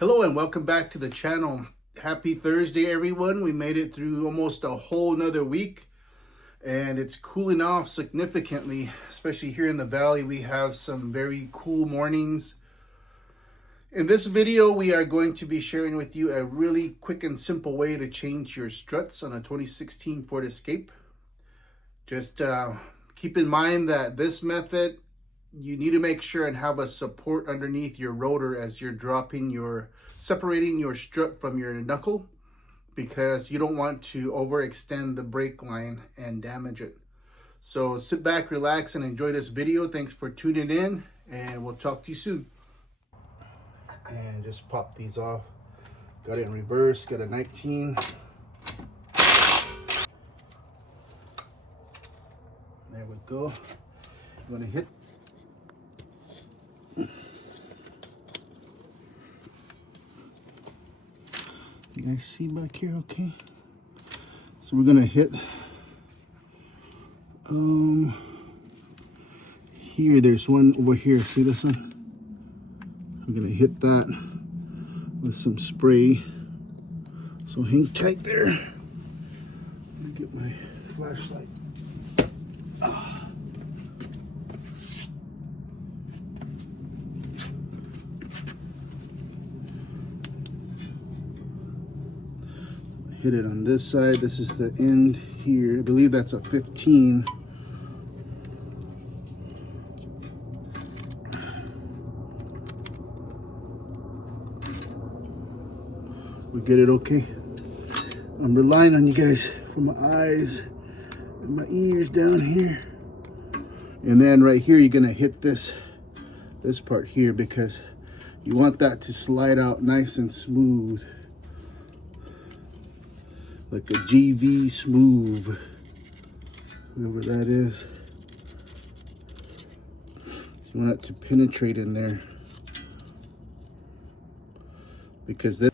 Hello and welcome back to the channel. Happy Thursday, everyone. We made it through almost a whole nother week and it's cooling off significantly, especially here in the valley. We have some very cool mornings. In this video, we are going to be sharing with you a really quick and simple way to change your struts on a 2016 Ford Escape. Just keep in mind that this method, you need to make sure and have a support underneath your rotor as you're separating your strut from your knuckle, because you don't want to overextend the brake line and damage it. So sit back, relax, and enjoy this video. Thanks for tuning in, and we'll talk to you soon. And just pop these off. Got it in reverse, got a 19. There we go. I'm gonna hit. You guys see back here okay? So we're gonna hit here, there's one over here, see this one? I'm gonna hit that with some spray. So hang tight there. Let me get my flashlight. Hit it on this side. This is the end here. I believe that's a 15. We get it okay? I'm relying on you guys for my eyes and my ears down here. And then right here, you're gonna hit this part here, because you want that to slide out nice and smooth. Like a GV smooth, whatever that is. You want it to penetrate in there, because this,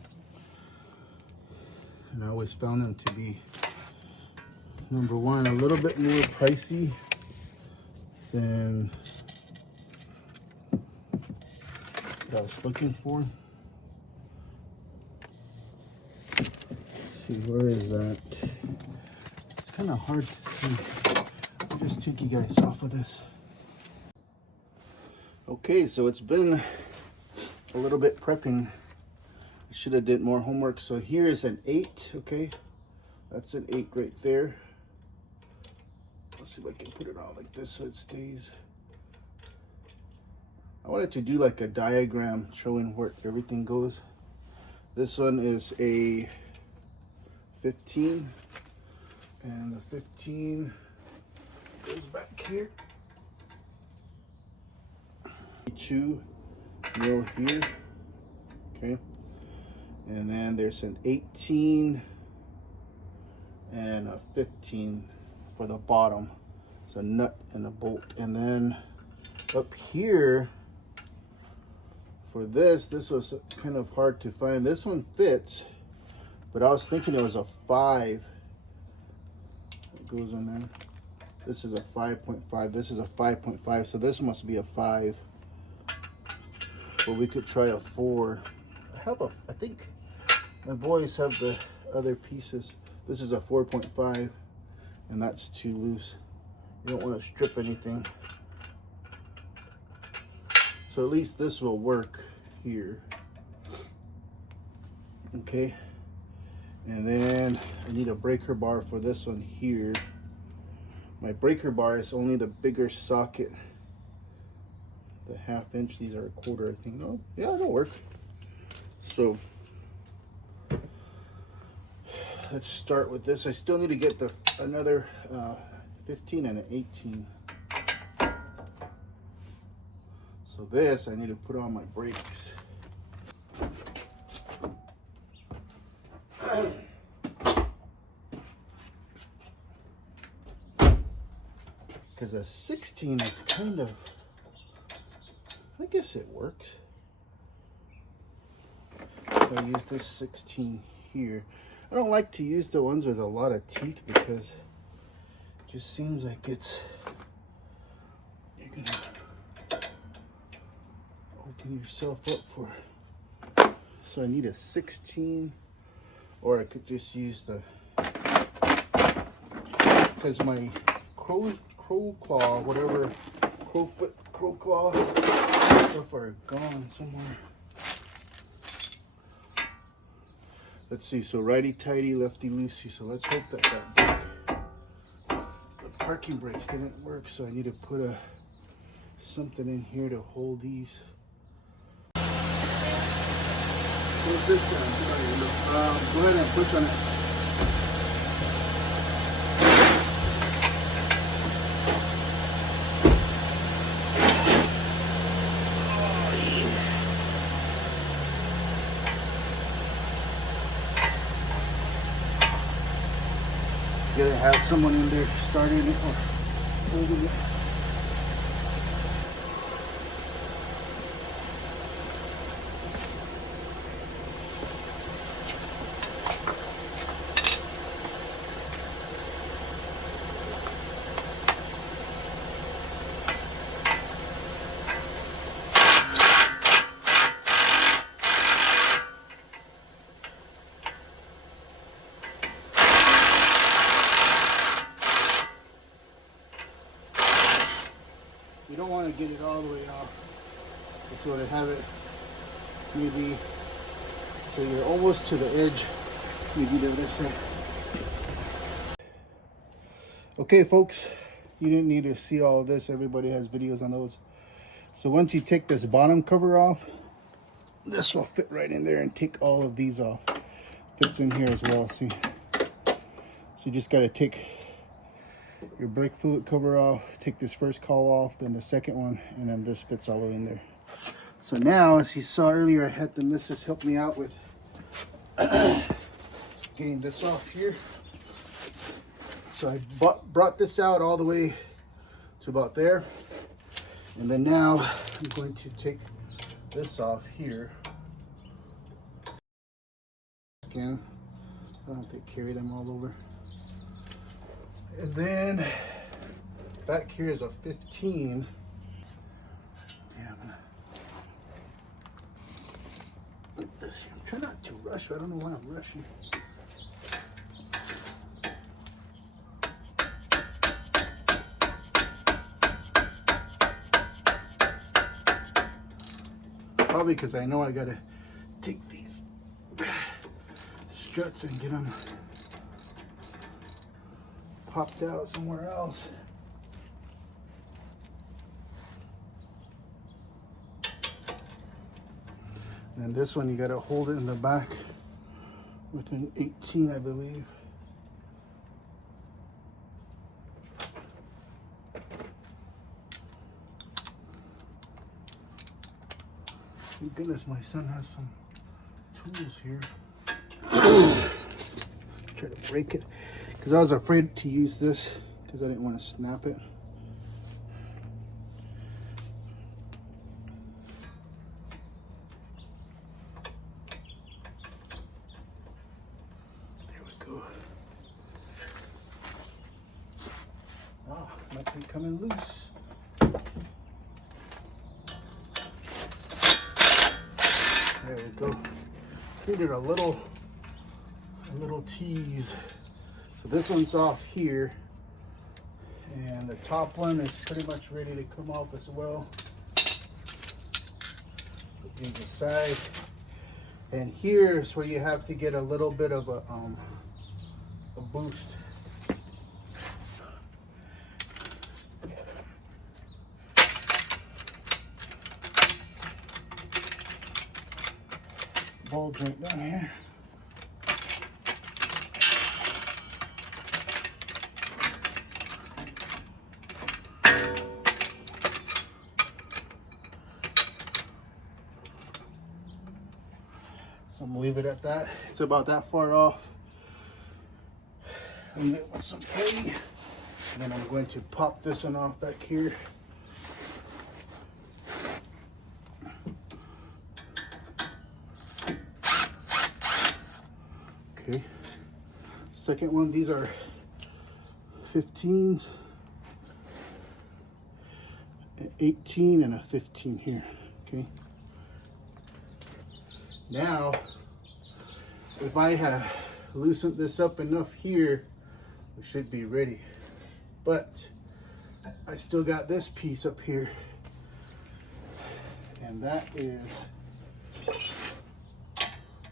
and I always found them to be, number one, a little bit more pricey than what I was looking for. See, where is that? It's kind of hard to see. I'll just take you guys off of this. Okay, so it's been a little bit prepping. I should have did more homework. So here is an 8, okay? That's an 8 right there. Let's see if I can put it out like this so it stays. I wanted to do like a diagram showing where everything goes. This one is a 15, and the 15 goes back here. 2 mil here, okay, and then there's an 18 and a 15 for the bottom. So a nut and a bolt, and then up here for this was kind of hard to find. This one fits, but I was thinking it was a 5 that goes in there. This is a 5.5. This is a 5.5. So this must be a 5. But we could try a 4. I think my boys have the other pieces. This is a 4.5, and that's too loose. You don't want to strip anything. So at least this will work here. Okay. And then I need a breaker bar for this one here. My breaker bar is only the bigger socket, the 1/2 inch. These are a 1/4, I think. No, yeah, it'll work. So let's start with this. I still need to get another 15 and an 18. So this, I need to put on my brakes. Because a 16 is kind of, I guess it works. So I use this 16 here. I don't like to use the ones with a lot of teeth, because it just seems like you're gonna open yourself up for So I need a 16, or I could just use the, because my crow claw, whatever, crow claw stuff are gone somewhere. Let's see, so righty tighty, lefty loosey. So let's hope that the parking brakes didn't work. So I need to put something in here to hold these. What's this sound? Go ahead and push on it. You gotta have someone in there starting it or holding it. You don't want to get it all the way off. Just want to have it maybe so you're almost to the edge. Maybe the other side. Okay, folks, you didn't need to see all of this. Everybody has videos on those. So once you take this bottom cover off, this will fit right in there, and take all of these off. Fits in here as well. See? So you just got to take your brake fluid cover off, take this first cowl off, then the second one, and then this fits all the way in there. So now, as you saw earlier, I had the missus help me out with getting this off here. So I brought this out all the way to about there, and then now I'm going to take this off here. Again, I don't have to carry them all over. And then back here is a 15. Yeah, I'm gonna put this here. I'm trying not to rush, but I don't know why I'm rushing. Probably because I know I gotta take these struts and get them popped out somewhere else. And this one you got to hold it in the back with an 18, I believe. Thank goodness my son has some tools here. Try to break it. Because I was afraid to use this because I didn't want to snap it. There we go. Ah, might be coming loose. There we go. Needed a little tease. So this one's off here, and the top one is pretty much ready to come off as well. Put these aside, and here's where you have to get a little bit of a boost. Ball joint down here. So I'm gonna leave it at that. It's about that far off. And then with some plate, and then I'm going to pop this one off back here. Okay. Second one, these are 15s, an 18 and a 15 here. Okay. Now, if I have loosened this up enough here, we should be ready. But I still got this piece up here, and that is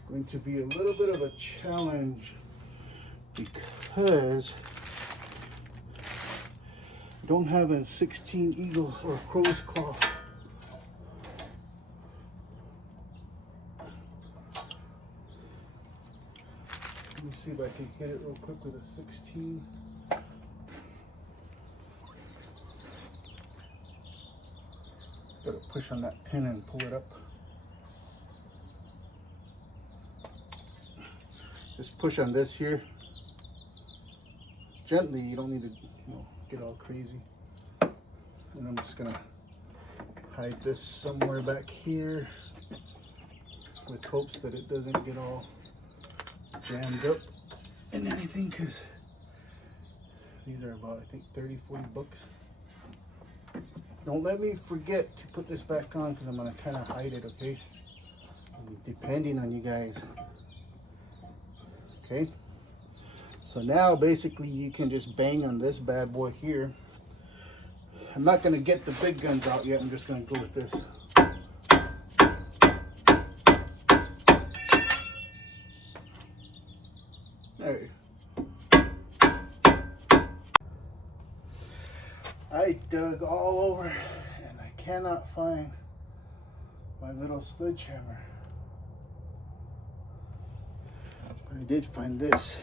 going to be a little bit of a challenge because I don't have a 16 eagle or crow's claw. Let me see if I can hit it real quick with a 16. Gotta push on that pin and pull it up. Just push on this here. Gently, you don't need to get all crazy. And I'm just gonna hide this somewhere back here with hopes that it doesn't get all jammed up in anything, because these are about, I think, 30, 40 bucks. Don't let me forget to put this back on because I'm gonna kind of hide it, okay? Depending on you guys. Okay, so now basically you can just bang on this bad boy here. I'm not gonna get the big guns out yet, I'm just gonna go with this. There you go. I dug all over and I cannot find my little sledgehammer. But I did find this.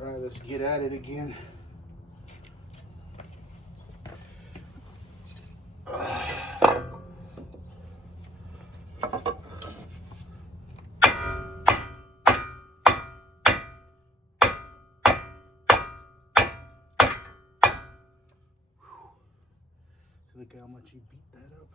All right, let's get at it again. Look how much you beat that up.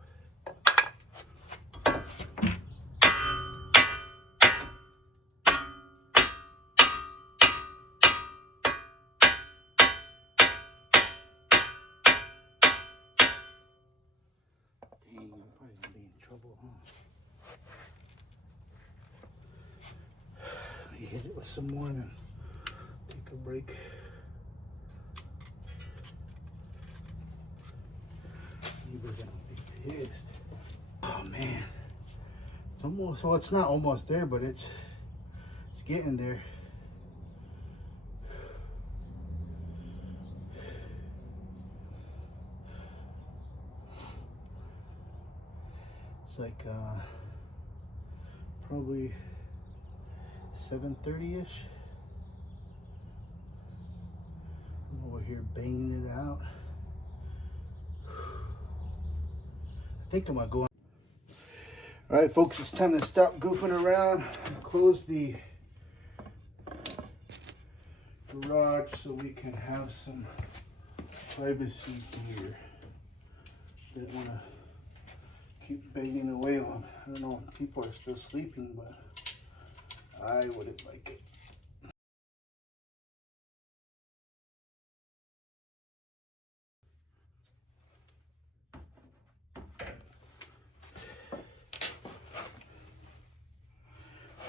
Dang, I'm probably gonna be in trouble, huh? Let me hit it with some more and then take a break. We're gonna be pissed. Oh man, it's almost, well, it's not almost there, but it's getting there. It's like probably 7:30-ish. I'm over here banging it out. I think I'm gonna go on. All right, folks, it's time to stop goofing around and close the garage so we can have some privacy here. Didn't want to keep banging away on. I don't know if people are still sleeping, but I wouldn't like it.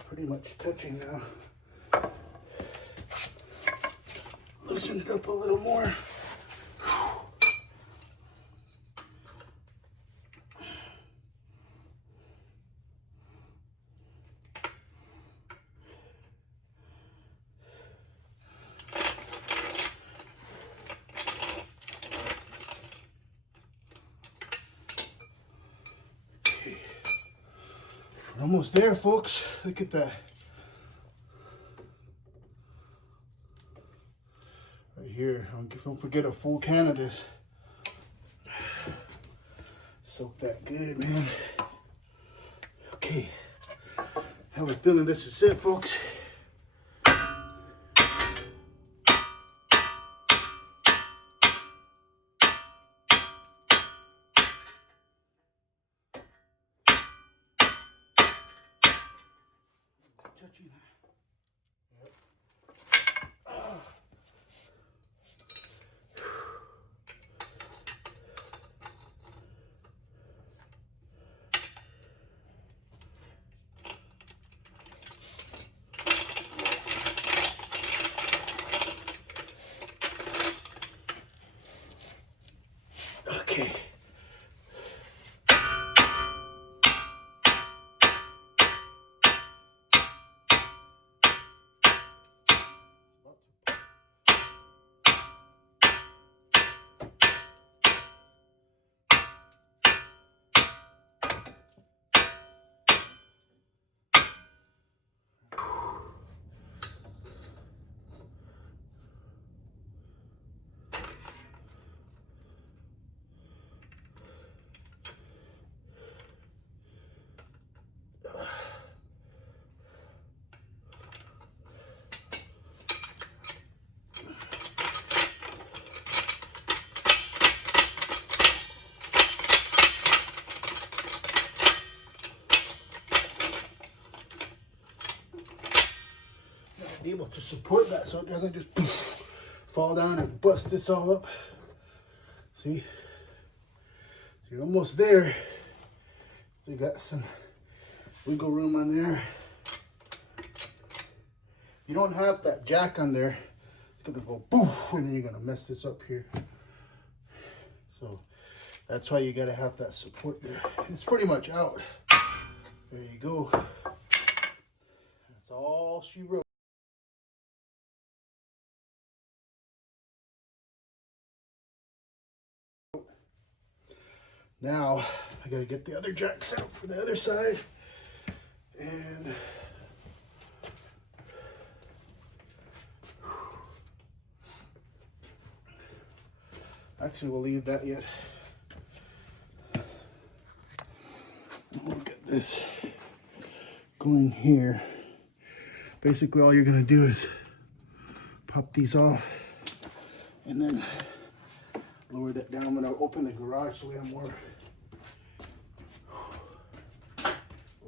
Pretty much touching now. Loosen it up a little more. Okay. We're almost there, folks. Look at that. Right here. Don't forget a full can of this. Soak that good, man. Okay. How we feeling? This is it, folks. touching that. Yep. Okay. Able to support that so it doesn't just fall down and bust this all up. See, so you're almost there. So you got some wiggle room on there. You don't have that jack on there, it's gonna go poof, and then you're gonna mess this up here. So that's why you gotta have that support there. It's pretty much out. There you go. That's all she wrote. Now I gotta get the other jacks out for the other side, and actually we'll leave that yet. We'll get this going here. Basically all you're gonna do is pop these off and then lower that down when I open the garage so we have more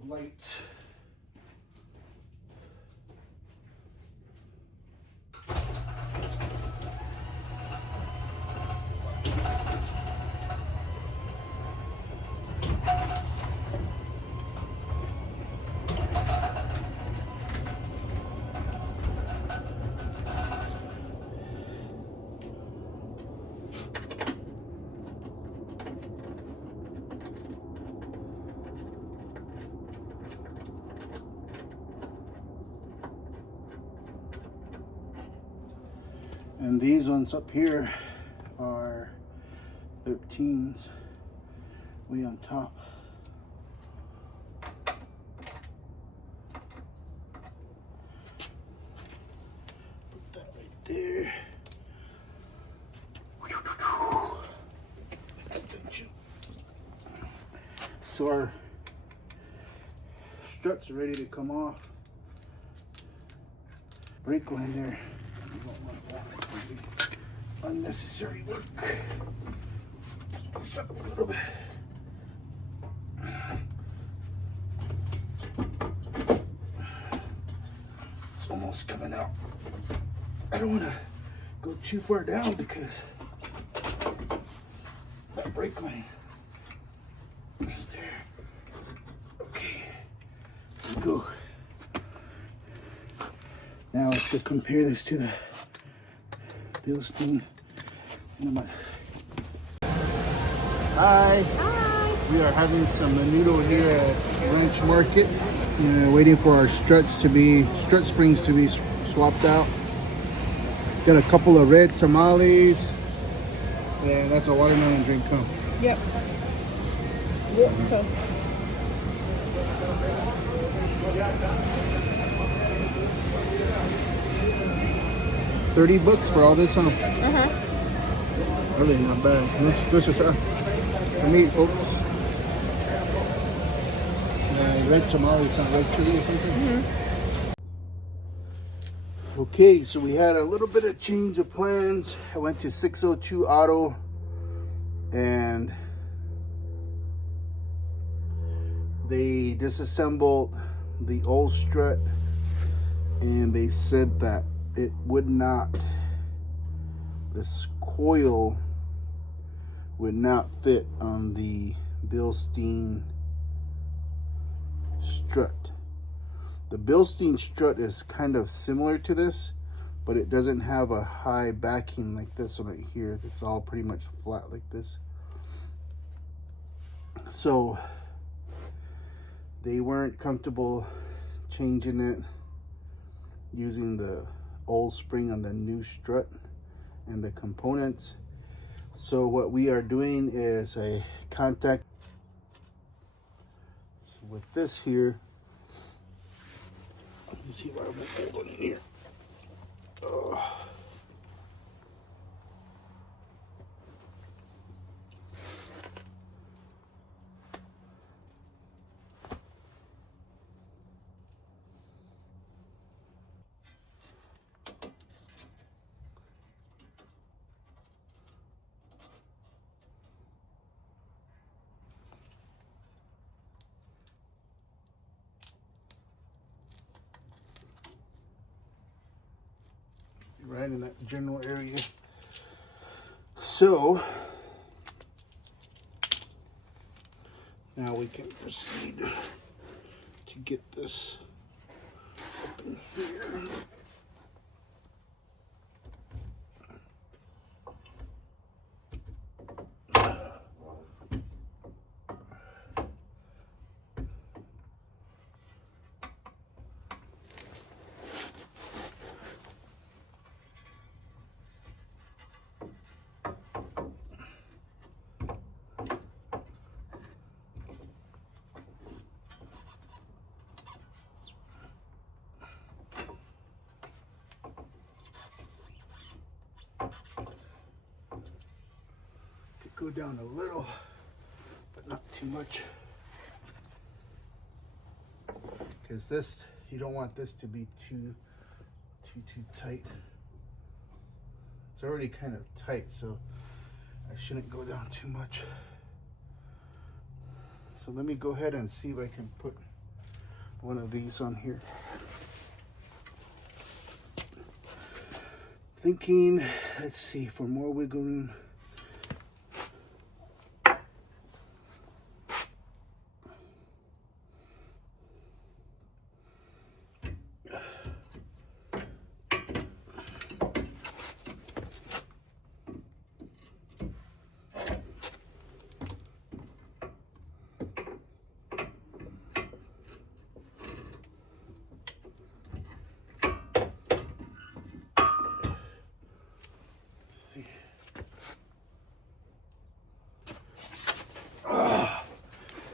light. And these ones up here are 13s way on top. Put that right there. Extension. So our struts are ready to come off. Brake line there. You don't want that. Unnecessary work. Just up a little bit. It's almost coming out. I don't want to go too far down because that brake line is there. Okay, here we go. Now let's go compare this to the Philistine. Hi. Hi. We are having some menudo here at Ranch Market. Waiting for our strut springs to be swapped out. Got a couple of red tamales. And that's a watermelon drink, huh? Yep. Water. $30 for all this, huh? Uh-huh. Really not bad. Delicious, huh? For me, folks. Red tamales, huh? Red chili or something? Okay, so we had a little bit of change of plans. I went to 602 Auto and they disassembled the old strut and they said that it would not, this coil would not fit on the Bilstein strut. The Bilstein strut is kind of similar to this, but it doesn't have a high backing like this one right here. It's all pretty much flat like this. So they weren't comfortable changing it using the old spring on the new strut and the components. So what we are doing is a contact. So with this here, let me see why I won't hold on in here. Right in that general area. So now we can proceed to get this up in here. Go down a little, but not too much, because this, you don't want this to be too tight. It's already kind of tight, so I shouldn't go down too much. So let me go ahead and see if I can put one of these on here. Thinking, let's see, for more wiggle room.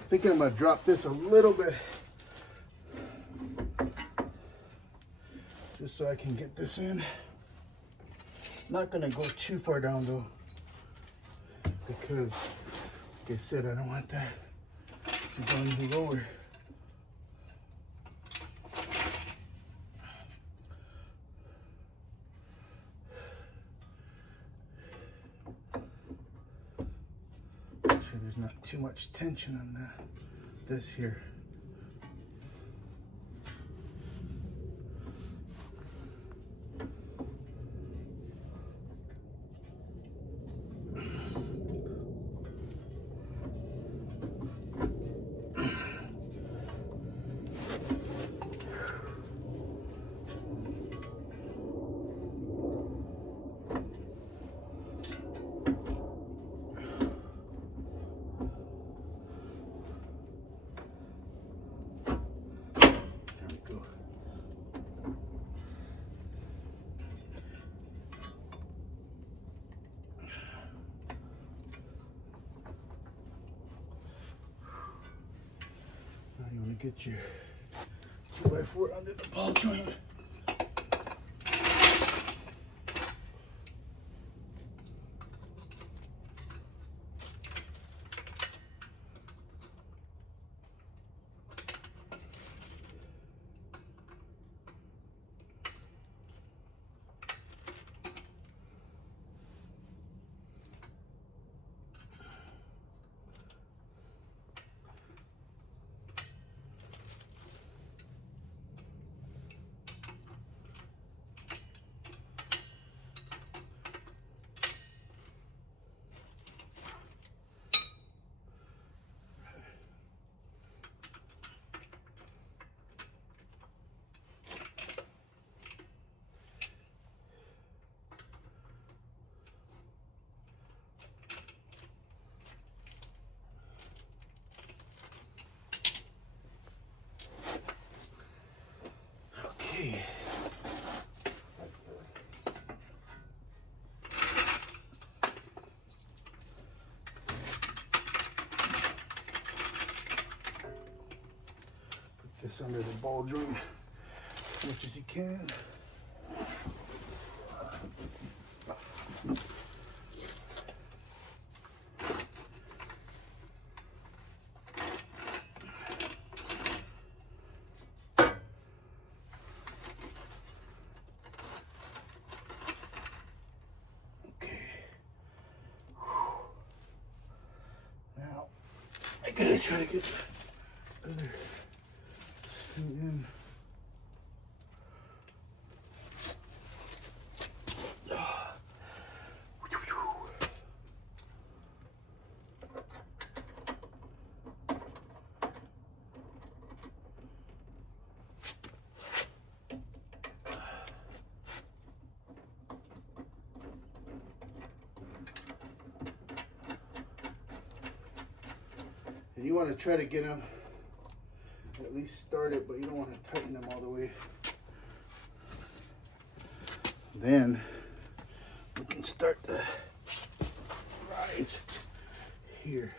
Thinking I'm gonna drop this a little bit just so I can get this in. Not gonna go too far down though, because like I said, I don't want that to go any lower. There's not too much tension on this here. You want to get your 2x4 under the ball joint. this under the ball joint as much as you can. I gotta try to get the other screw in. And you want to try to get them at least started, but you don't want to tighten them all the way. Then we can start the rise here.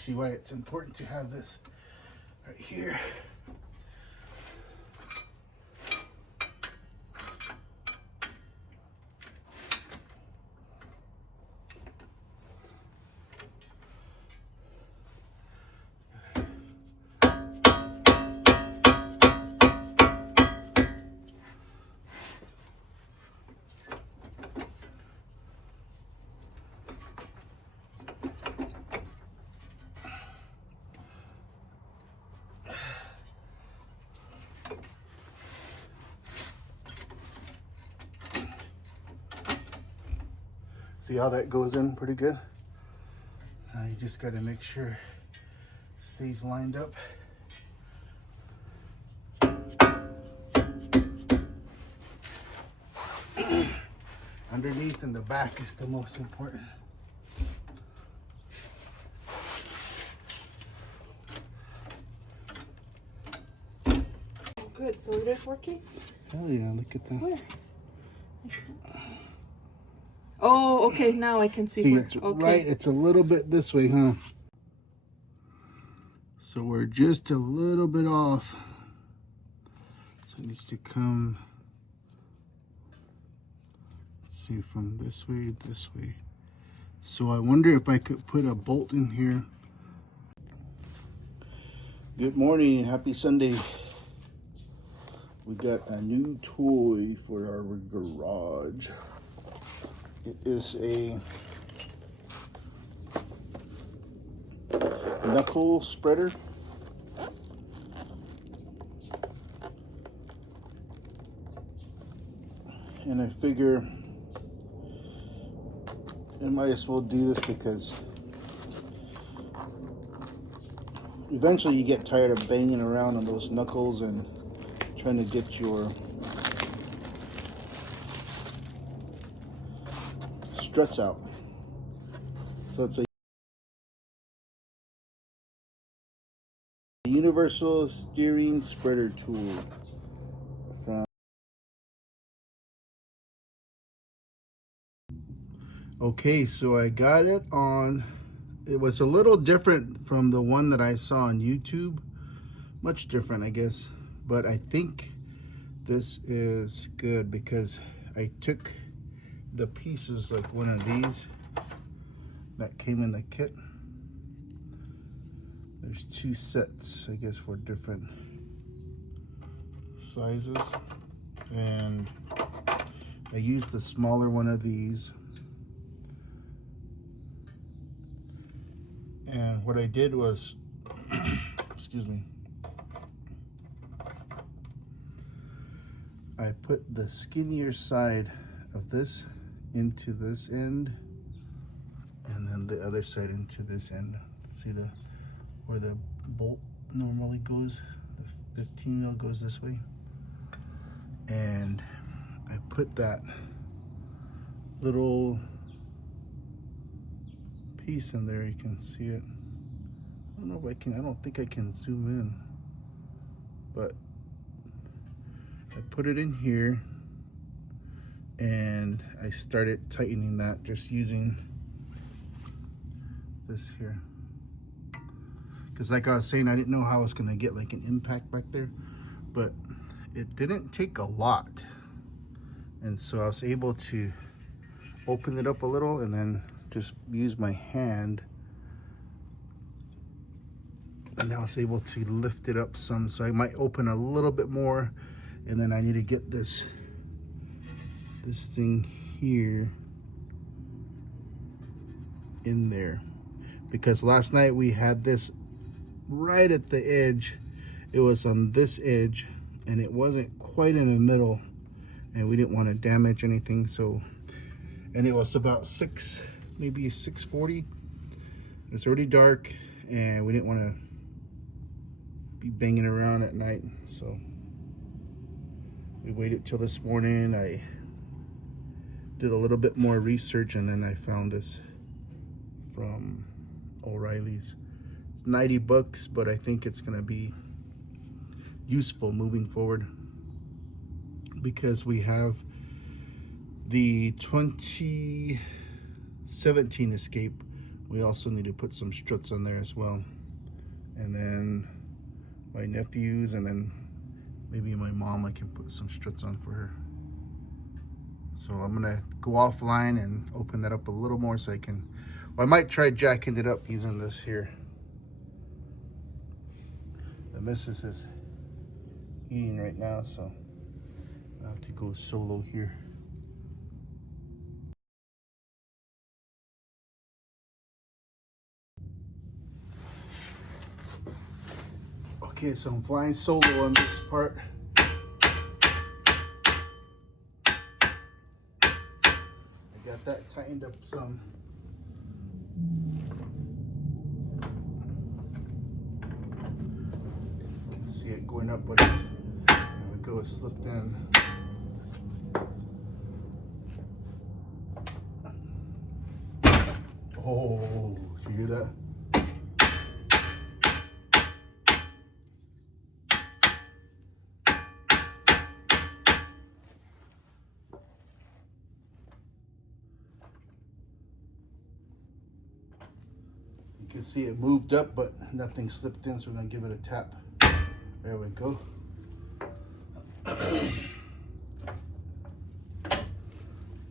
See why it's important to have this right here. See how that goes in pretty good? Now you just got to make sure it stays lined up. Underneath and the back is the most important. Good, so it is working? Hell yeah, look at that. Where? Oh, okay, now I can see. See, where. it's Okay. right, it's a little bit this way, huh? So we're just a little bit off. So it needs to come, let's see, from this way, this way. So I wonder if I could put a bolt in here. Good morning, happy Sunday. We got a new toy for our garage. It is a knuckle spreader. And I figure I might as well do this because eventually you get tired of banging around on those knuckles and trying to get your struts out. So it's a universal steering spreader tool from okay, so I got it on, it was a little different from the one that I saw on YouTube, much different I guess, but I think this is good because I took the pieces like one of these that came in the kit. There's two sets, I guess, for different sizes, and I used the smaller one of these. And what I did was excuse me, I put the skinnier side of this into this end, and then the other side into this end. See the where the bolt normally goes, the 15 mil goes this way, and I put that little piece in there. You can see it. I don't know if I can. I don't think I can zoom in, but I put it in here and I started tightening that just using this here, because like I was saying, I didn't know how I was going to get like an impact back there, but it didn't take a lot, and so I was able to open it up a little and then just use my hand, and I was able to lift it up some. So I might open a little bit more, and then I need to get this thing here in there, because last night we had this right at the edge. It was on this edge and it wasn't quite in the middle, and we didn't want to damage anything. So, and it was about maybe 6:40. It's already dark and we didn't want to be banging around at night, so we waited till this morning. I did a little bit more research and then I found this from O'Reilly's. It's 90 bucks, but I think it's gonna be useful moving forward, because we have the 2017 Escape. We also need to put some struts on there as well, and then my nephews, and then maybe my mom, I can put some struts on for her. So I'm gonna go offline and open that up a little more so I can, well, I might try jacking it up using this here. The missus is eating right now, so I have to go solo here. Okay, so I'm flying solo on this part. I got that tightened up some. You can see it going up, but there we go, it slipped in. Oh, did you hear that? You can see it moved up, but nothing slipped in, so we're gonna give it a tap. There we go.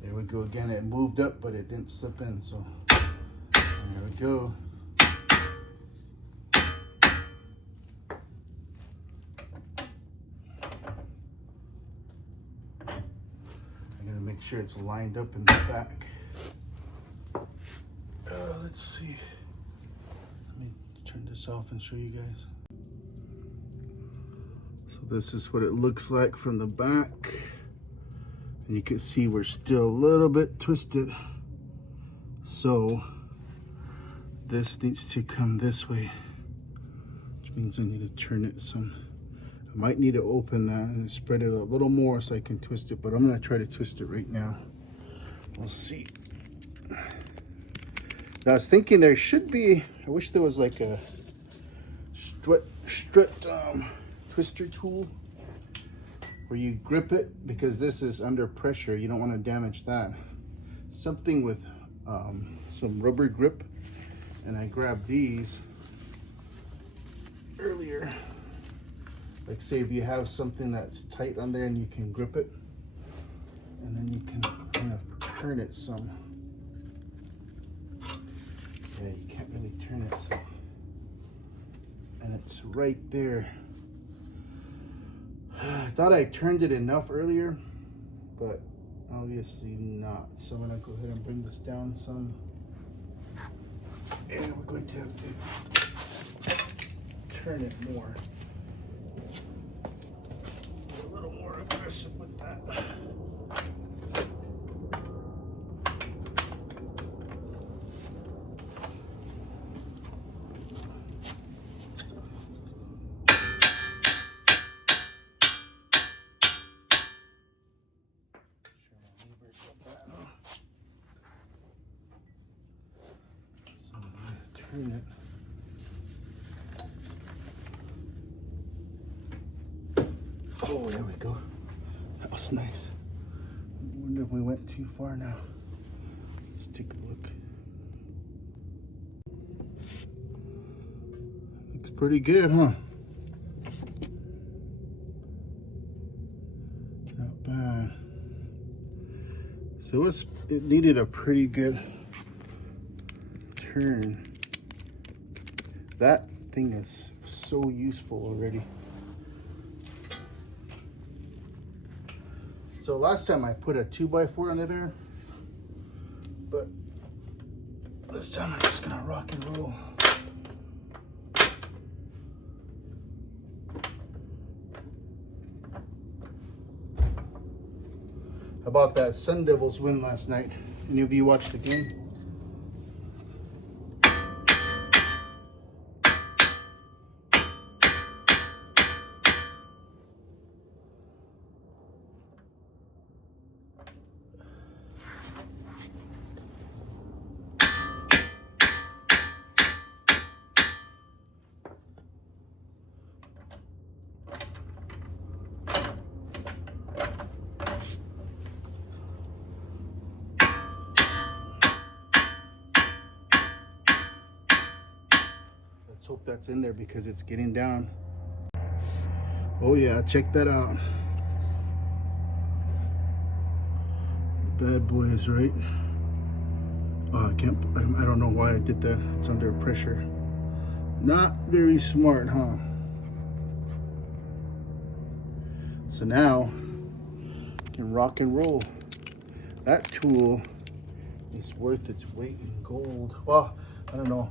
There we go again. It moved up, but it didn't slip in, so there we go. I'm gonna make sure it's lined up in the back. Let's see. Let me turn this off and show you guys. So this is what it looks like from the back. And you can see we're still a little bit twisted. So this needs to come this way, which means I need to turn it some. I might need to open that and spread it a little more so I can twist it, but I'm gonna try to twist it right now. We'll see. Now I was thinking there should be, I wish there was like a strut twister tool where you grip it, because this is under pressure. You don't want to damage that. Something with some rubber grip, and I grabbed these earlier. Like say if you have something that's tight on there and you can grip it, and then you can kind of turn it some. Yeah, you can't really turn it, so, and it's right there. I thought I turned it enough earlier, but obviously not. So I'm gonna go ahead and bring this down some, and we're going to have to turn it more. A little more aggressive with that. So turn it. Oh, there we go. That was nice. I wonder if we went too far now. Let's take a look. Looks pretty good, huh? Not bad. So it needed a pretty good turn. That thing is so useful already. So last time I put a 2x4 under there, but this time I'm just gonna rock and roll. How about that Sun Devils win last night? Any of you watched the game? Let's hope that's in there because it's getting down. Oh yeah, check that out. Bad boys, right? Oh, I don't know why I did that. It's under pressure. Not very smart, huh? So now I can rock and roll. That tool is worth its weight in gold. Well, I don't know.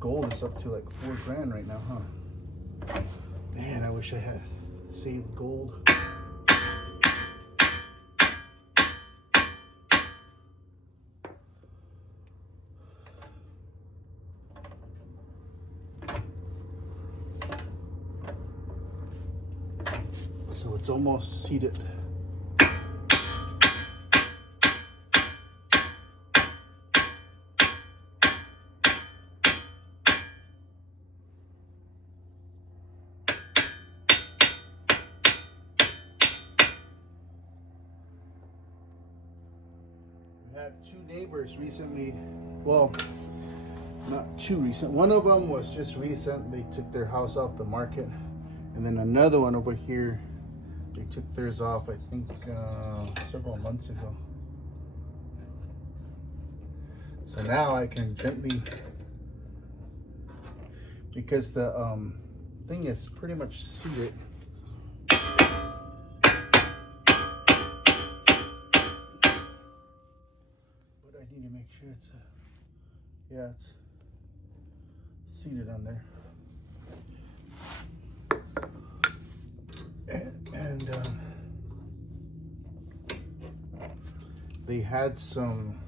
Gold is up to like $4 grand right now, huh? Man, I wish I had saved gold. So it's almost seated. We had two neighbors recently. Well, not too recent. One of them was just recent. They took their house off the market. And then another one over here, they took theirs off, I think, several months ago. So now I can gently, because the thing is pretty much seated. But I need to make sure it's, yeah, it's seated on there. And they had some,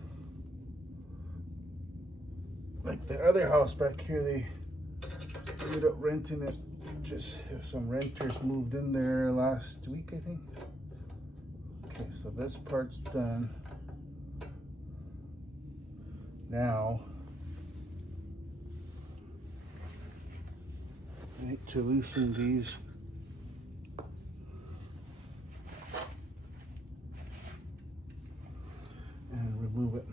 like the other house back here, they ended up renting it. Just some renters moved in there last week, I think. Okay, so this part's done. Now I need to loosen these. And remove it.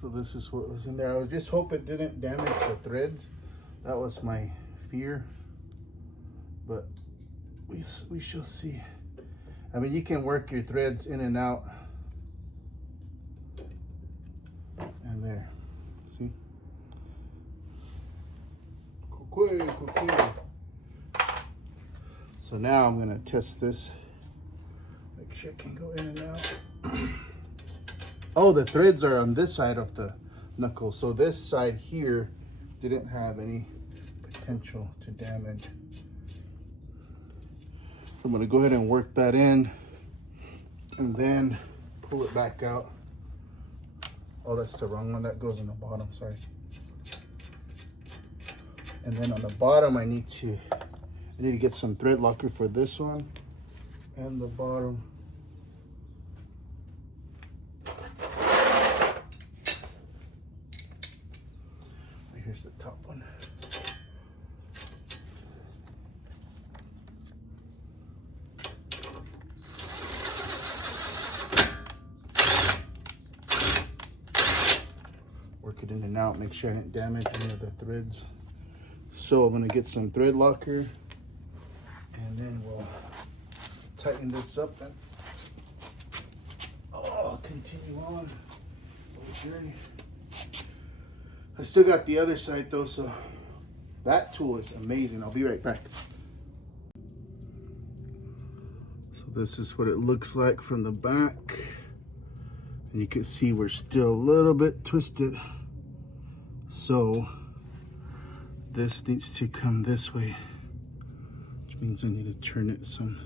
So this is what was in there. I just hope it didn't damage the threads. That was my fear. But we shall see. I mean, you can work your threads in and out. And there, see? So now I'm gonna test this. Make sure it can go in and out. Oh, the threads are on this side of the knuckle. So this side here didn't have any potential to damage. So I'm gonna go ahead and work that in and then pull it back out. Oh, that's the wrong one. That goes in the bottom, sorry. And then on the bottom, I need to get some thread locker for this one and the bottom. Here's the top one. Work it in and out, make sure I didn't damage any of the threads. So I'm gonna get some thread locker and then we'll tighten this up and continue on the journey. I still got the other side though, so that tool is amazing. I'll be right back. So this is what it looks like from the back. And you can see we're still a little bit twisted. So this needs to come this way, which means I need to turn it some.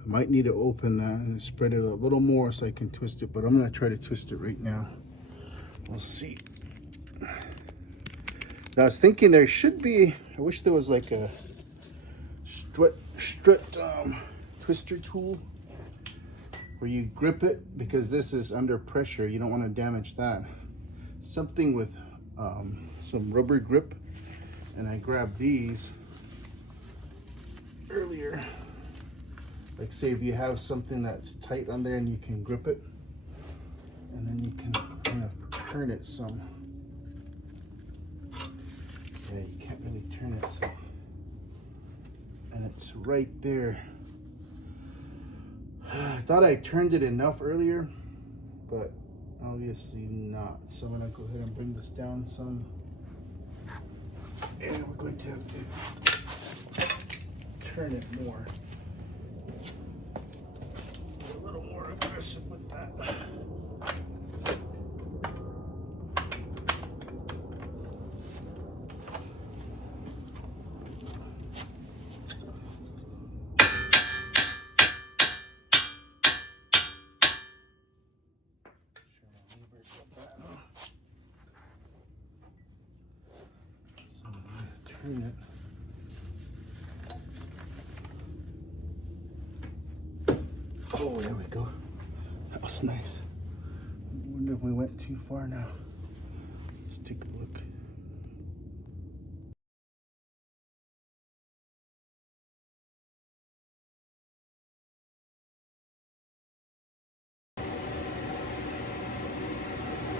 I might need to open that and spread it a little more so I can twist it, but I'm gonna try to twist it right now. We'll see. Now I was thinking there should be, I wish there was like a strut twister tool where you grip it, because this is under pressure. You don't want to damage that. Something with some rubber grip, and I grabbed these earlier. Like say if you have something that's tight on there and you can grip it, and then you can kind of turn it some. Yeah, you can't really turn it, so. And it's right there. I thought I turned it enough earlier, but obviously not. So I'm gonna go ahead and bring this down some. And we're going to have to turn it more. A little more aggressive with that. Turn it. Oh, there we go. That was nice. I wonder if we went too far now. Let's take a look.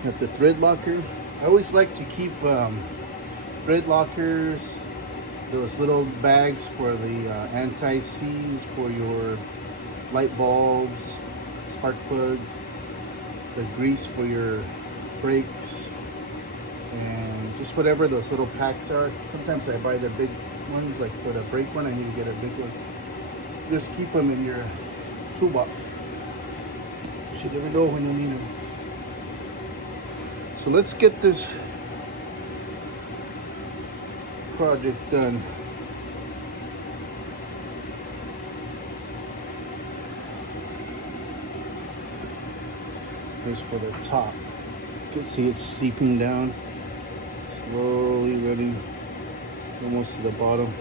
Got the thread locker. I always like to keep thread lockers, those little bags for the anti-seize for your light bulbs, spark plugs, the grease for your brakes, and just whatever those little packs are. Sometimes I buy the big ones, like for the brake one, I need to get a big one. Just keep them in your toolbox. You should never know when you need them. So let's get this project done. Here's for the top. You can see it's seeping down, slowly running almost to the bottom.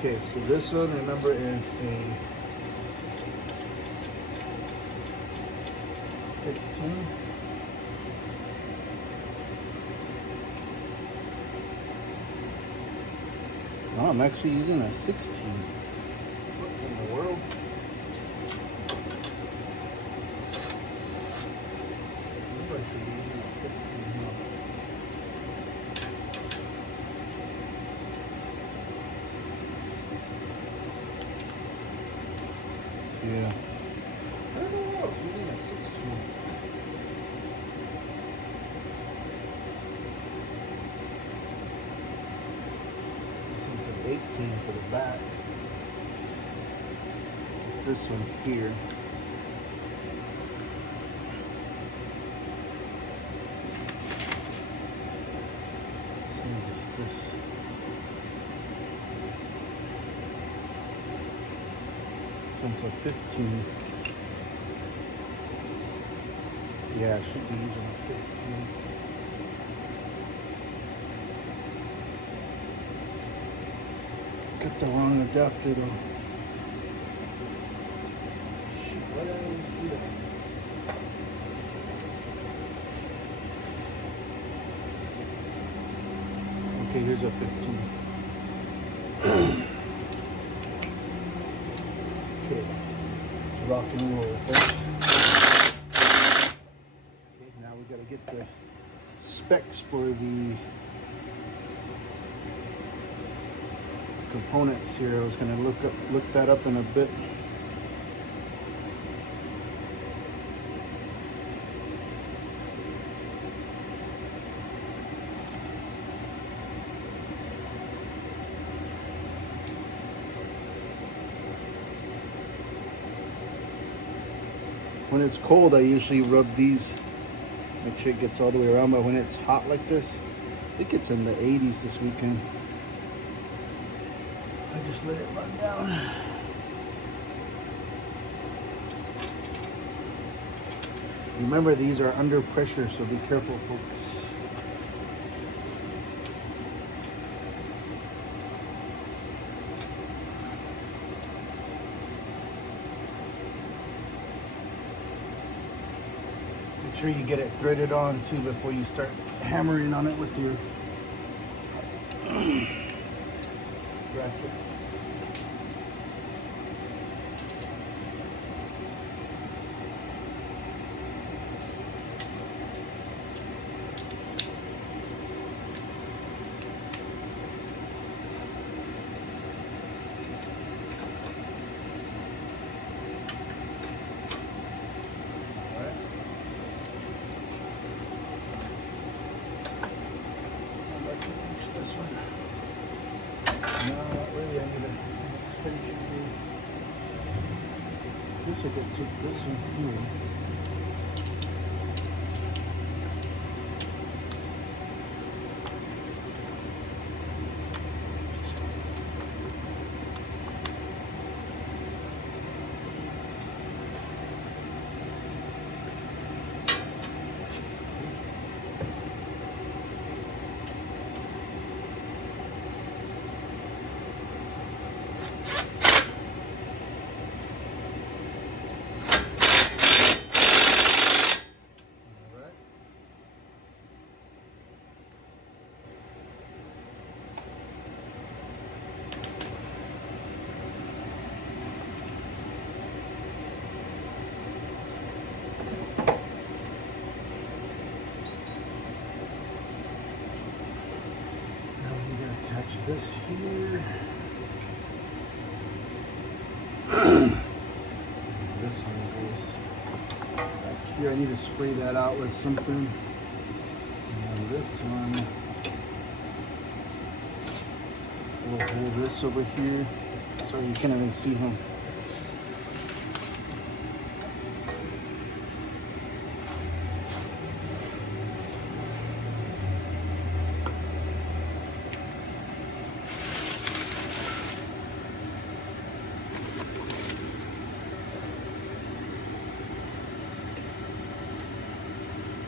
Okay, so this one, remember, is a 15. Oh, I'm actually using a 16. What in the world? Maybe I should be using a 15 now. Yeah. I don't know. I was using a 16. This one's an 18 for the back. This one here. This. Comes with 15. Yeah, it should be using 15. Got the wrong adapter though. Shit, why did I always do that? Okay, here's a 15. Okay, let's rock and roll, folks. Okay, now we gotta get the specs for the components here. I was gonna look that up in a bit. When it's cold, I usually rub these, make sure it gets all the way around, but when it's hot like this, I think it's in the 80s this weekend. I just let it run down. Remember, these are under pressure, so be careful, folks. Make sure you get it threaded on too before you start hammering on it with your brackets. This one. No, not really. I need a extension here. This will get to this one here. This here. This one goes back here. I need to spray that out with something. And this one, we'll hold this over here so you can't even see him.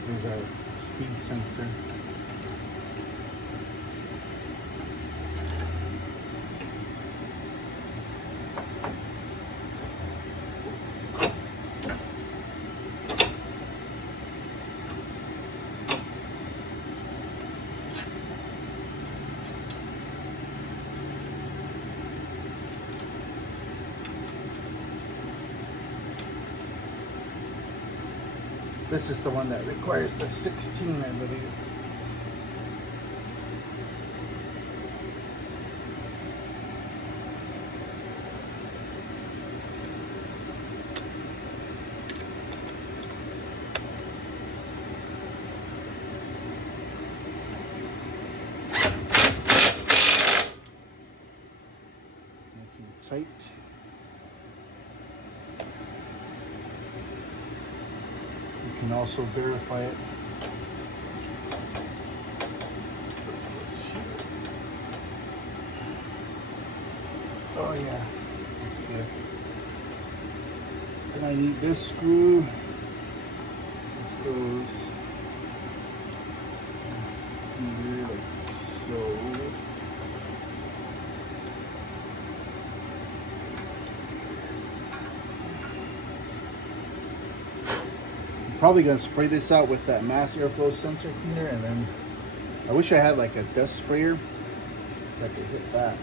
Here's our speed sensor. This is the one that requires the 16, I believe. Nice and tight. You can also verify it. Oh yeah, that's good. Then I need this screw. This goes here like so. I'm probably gonna spray this out with that mass airflow sensor cleaner, and then I wish I had like a dust sprayer so I could hit that.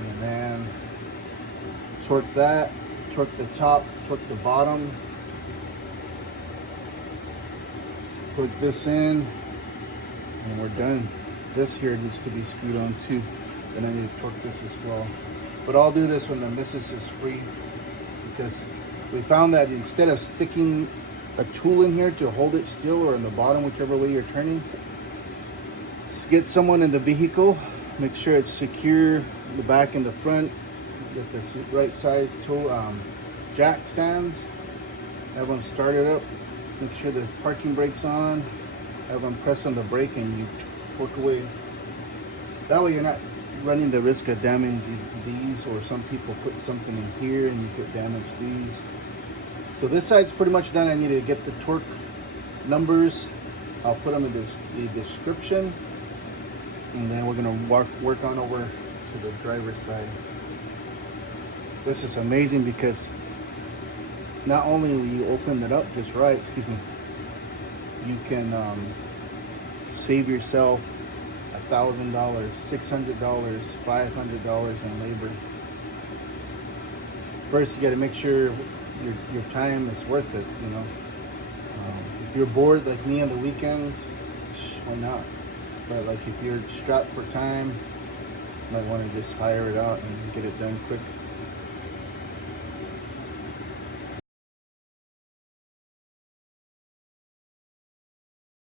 And then torque that, torque the top, torque the bottom, put this in, and we're done. This here needs to be screwed on too, and I need to torque this as well. But I'll do this when the missus is free, because we found that instead of sticking a tool in here to hold it still, or in the bottom, whichever way you're turning, just get someone in the vehicle, make sure it's secure in the back and the front, get the right size tool jack stands, have them start it up, make sure the parking brake's on, have them press on the brake, and you torque away. That way you're not running the risk of damaging these, or some people put something in here and you could damage these. So this side's pretty much done. I need to get the torque numbers. I'll put them in the description, and then we're gonna work on over to the driver's side. This is amazing because not only will you open it up just right, excuse me, you can save yourself $1,000, $600, $500 in labor. First, you got to make sure your time is worth it. You know, if you're bored like me on the weekends, why not? But like if you're strapped for time, you might want to just hire it out and get it done quick.